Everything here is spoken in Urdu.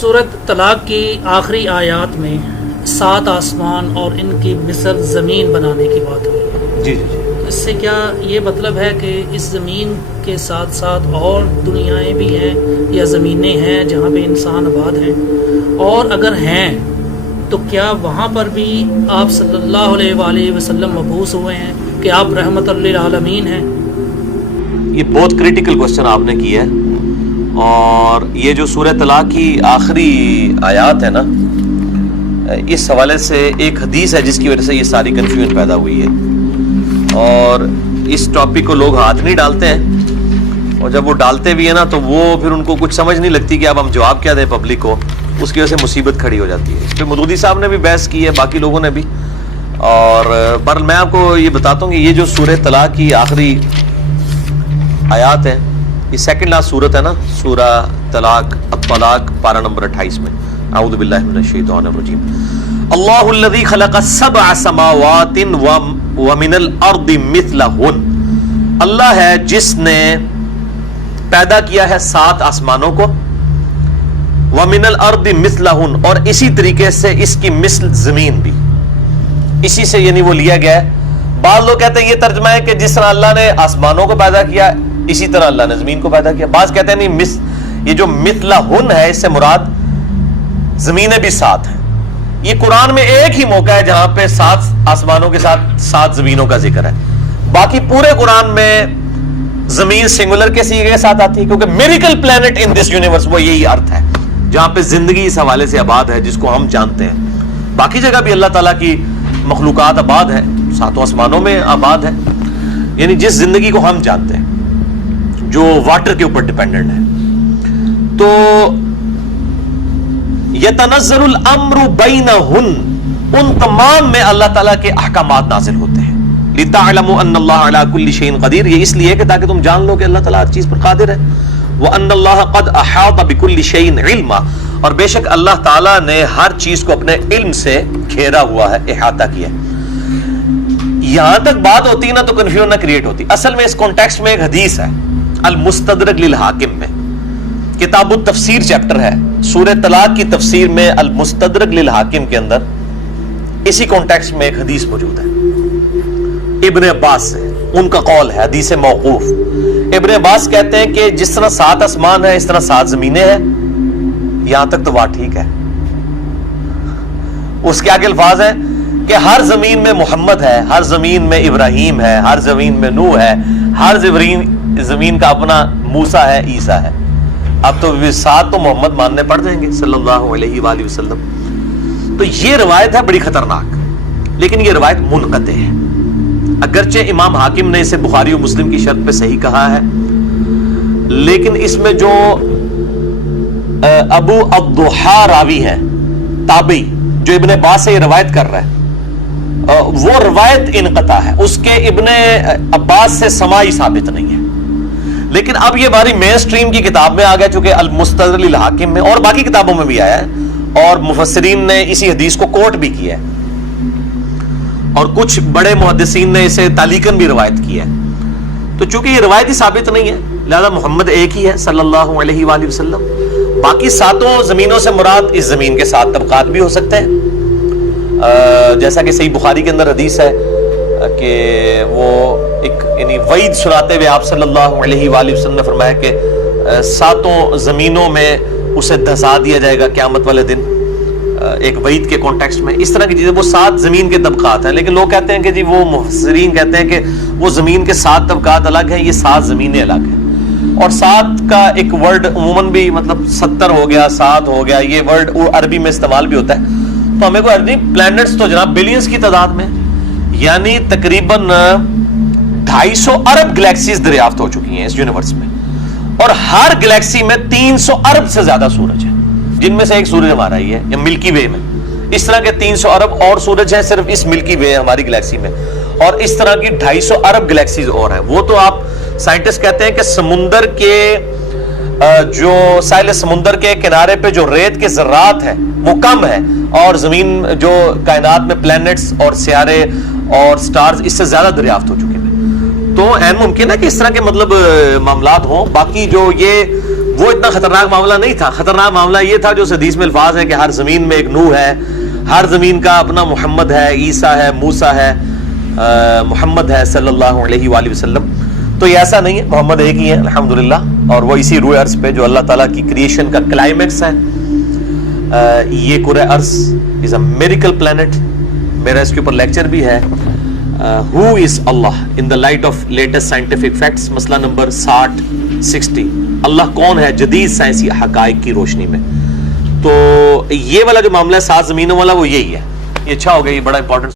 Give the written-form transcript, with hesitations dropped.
سورۃ طلاق کی آخری آیات میں 7 آسمان اور ان کی مثل زمین بنانے کی بات ہوئی. جی جی جی. اس سے کیا یہ مطلب ہے کہ اس زمین کے ساتھ ساتھ اور دنیایں بھی ہیں یا زمینیں ہیں جہاں پہ انسان آباد ہیں؟ اور اگر ہیں تو کیا وہاں پر بھی آپ صلی اللہ علیہ وآلہ وسلم مبعوث ہوئے ہیں کہ آپ رحمت للعالمین ہیں؟ یہ بہت کریٹیکل کوسچن آپ نے کیا ہے. اور یہ جو سورہ طلاق کی آخری آیات ہے نا، اس حوالے سے ایک حدیث ہے جس کی وجہ سے یہ ساری کنفیوژن پیدا ہوئی ہے. اور اس ٹاپک کو لوگ ہاتھ نہیں ڈالتے ہیں، اور جب وہ ڈالتے بھی ہیں نا تو وہ پھر ان کو کچھ سمجھ نہیں لگتی کہ اب ہم جواب کیا دیں پبلک کو. اس کی وجہ سے مصیبت کھڑی ہو جاتی ہے. اس پہ مودودی صاحب نے بھی بحث کی ہے، باقی لوگوں نے بھی. اور بہرحال میں آپ کو یہ بتاتا ہوں کہ یہ جو سورہ طلاق کی آخری آیات ہیں، یہ سیکنڈ لاسٹ سورت ہے نا، سورہ طلاق الطلاق پارہ نمبر 28 میں. اعوذ باللہ من الشیطان الرجیم. اللہ الذی خلق 7 سماوات ومن الارض مثلہن. اللہ ہے جس نے پیدا کیا ہے 7 آسمانوں کو، ومن الارض مثلہن، اور اسی طریقے سے اس کی مثل زمین بھی. اسی سے یعنی وہ لیا گیا ہے. بعض لوگ کہتے ہیں یہ ترجمہ ہے کہ جس طرح اللہ نے آسمانوں کو پیدا کیا اسی طرح اللہ نے زمین کو پیدا کیا. بعض کہتے ہیں نہیں، یہ جو مثلہن ہے اس سے مراد زمینیں بھی 7 ہیں. یہ قرآن میں ایک ہی موقع ہے جہاں پہ 7 آسمانوں کے ساتھ 7 زمینوں کا ذکر ہے. باقی پورے قرآن میں زمین سنگولر کے سیغے کے ساتھ آتی ہے، کیونکہ miracle plant in this universe, وہ یہی ارتھ ہے جہاں پہ زندگی اس حوالے سے آباد ہے جس کو ہم جانتے ہیں. باقی جگہ بھی اللہ تعالیٰ کی مخلوقات آباد ہے، 7 آسمانوں میں آباد ہے، یعنی جس زندگی کو ہم جانتے ہیں جو واٹر کے اوپر ڈیپینڈنٹ ہے. تو یتنزل الامر بینہن، ان تمام میں اللہ تعالیٰ کے احکامات نازل ہوتے ہیں. لتعلموا ان اللہ علی کل شیء قدیر، یہ اس لیے کہ تاکہ تم جان لو کہ اللہ تعالیٰ ہر چیز پر قادر ہے. وان اللہ قد احاط بکل شیء علما، اور بے شک اللہ تعالیٰ نے ہر چیز کو اپنے علم سے گھیرا ہوا ہے، احاطہ کیا ہے. یہاں تک بات ہوتی ہے نا تو کنفیوژن نہ کریٹ ہوتی. اصل میں اس کانٹیکسٹ میں ایک حدیث ہے المستدرک للحاکم میں، کتاب التفسیر چیپٹر ہے، سورہ طلاق کی تفسیر میں المستدرک للحاکم کے اندر اسی کانٹیکسٹ میں ایک حدیث موجود ہے ابن عباس سے. ان کا قول ہے حدیث موقوف. ابن عباس کہتے ہیں کہ جس طرح 7 آسمان ہیں اس طرح 7 زمینیں ہیں. یہاں تک تو بات ٹھیک ہے. اس کے آگے الفاظ ہیں کہ ہر زمین میں محمد ہے، ہر زمین میں ابراہیم ہے، ہر زمین میں نوح ہے، ہر زمین کا اپنا موسیٰ ہے، عیسیٰ ہے. اب تو 7 تو محمد ماننے پڑ جائیں گے صلی اللہ علیہ وآلہ وسلم. تو یہ روایت ہے بڑی خطرناک، لیکن یہ روایت منقطع ہے. اگرچہ امام حاکم نے اسے بخاری و مسلم کی شرط پہ صحیح کہا ہے، لیکن اس میں جو ابو الضحیٰ راوی ہے تابعی جو ابن عباس سے یہ روایت کر رہا ہے، وہ روایت انقطاع ہے. اس کے ابن عباس سے سماعی ثابت نہیں ہے. لیکن اب یہ ہماری مین سٹریم کی کتاب میں آ گیا، چونکہ المستدرک للحاکم میں اور باقی کتابوں میں بھی آیا ہے، اور مفسرین نے اسی حدیث کو کوٹ بھی کیا ہے، اور کچھ بڑے محدثین نے اسے تعلیقاً بھی روایت کی ہے. تو چونکہ یہ روایت ہی ثابت نہیں ہے، لہذا محمد ایک ہی ہے صلی اللہ علیہ وآلہ وسلم. باقی 7 زمینوں سے مراد اس زمین کے 7 طبقات بھی ہو سکتے ہیں، جیسا کہ صحیح بخاری کے اندر حدیث ہے کہ وہ ایک یعنی وعید سناتے ہوئے آپ صلی اللہ علیہ وآلہ وسلم نے فرمایا کہ 7 زمینوں میں اسے دھسا دیا جائے گا قیامت والے دن، ایک وعید کے کانٹیکسٹ میں. اس طرح کی چیزیں، وہ 7 زمین کے طبقات ہیں. لیکن لوگ کہتے ہیں کہ جی وہ مفسرین کہتے ہیں کہ وہ زمین کے 7 طبقات الگ ہیں، یہ 7 زمینیں الگ ہیں. اور 7 کا ایک ورڈ عموماً بھی مطلب 70 ہو گیا، 7 ہو گیا، یہ ورڈ عربی میں استعمال بھی ہوتا ہے. تو ہمیں کو ارضی پلانٹس تو جناب بلینز کی تعداد میں، یعنی تقریباً 250 ارب گلیکسیز دریافت ہو چکی ہیں اس یونیورس میں، اور ہر گلیکسی میں 300 ارب سے زیادہ سورج ہیں، جن میں سے ایک سورج ہمارا ہی ہے یا ملکی وے میں. اس طرح کے 300 ارب اور سورج ہیں صرف اس ملکی وے ہماری گلیکسی میں، اور اس طرح کی 250 ارب گلیکسیز اور ہیں. وہ تو آپ سائنٹسٹ کہتے ہیں کہ سمندر کے جو ساحل سمندر کے کنارے پہ جو ریت کے ذرات ہیں وہ کم ہے، اور زمین جو کائنات میں پلانٹس اور سیارے اور سٹارز اس سے زیادہ دریافت ہو چکے ہیں. تو عین ممکن ہے کہ اس طرح کے مطلب معاملات ہوں. باقی جو یہ وہ اتنا خطرناک معاملہ نہیں تھا. خطرناک معاملہ یہ تھا جو اس حدیث میں الفاظ ہیں کہ ہر زمین میں ایک نوح ہے, ہر زمین کا اپنا محمد ہے, عیسیٰ ہے, موسیٰ ہے, محمد ہے صلی اللہ علیہ وآلہ وسلم. تو یہ ایسا نہیں ہے, محمد ایک ہی ہے الحمدللہ, اور وہ اسی روئے ارض پہ جو اللہ تعالیٰ کی کریشن کا کلائمیکس ہے. یہ کرۂ ارض از اے میریکل پلانٹ. میرا اس کے اوپر لیکچر بھی ہے, who is Allah in the light of latest scientific facts, مسئلہ نمبر 60. اللہ کون ہے جدید سائنسی حقائق کی روشنی میں. تو یہ والا جو معاملہ ہے 7 زمینوں والا, وہ یہی ہے. یہ اچھا ہو گیا, یہ بڑا امپورٹنٹ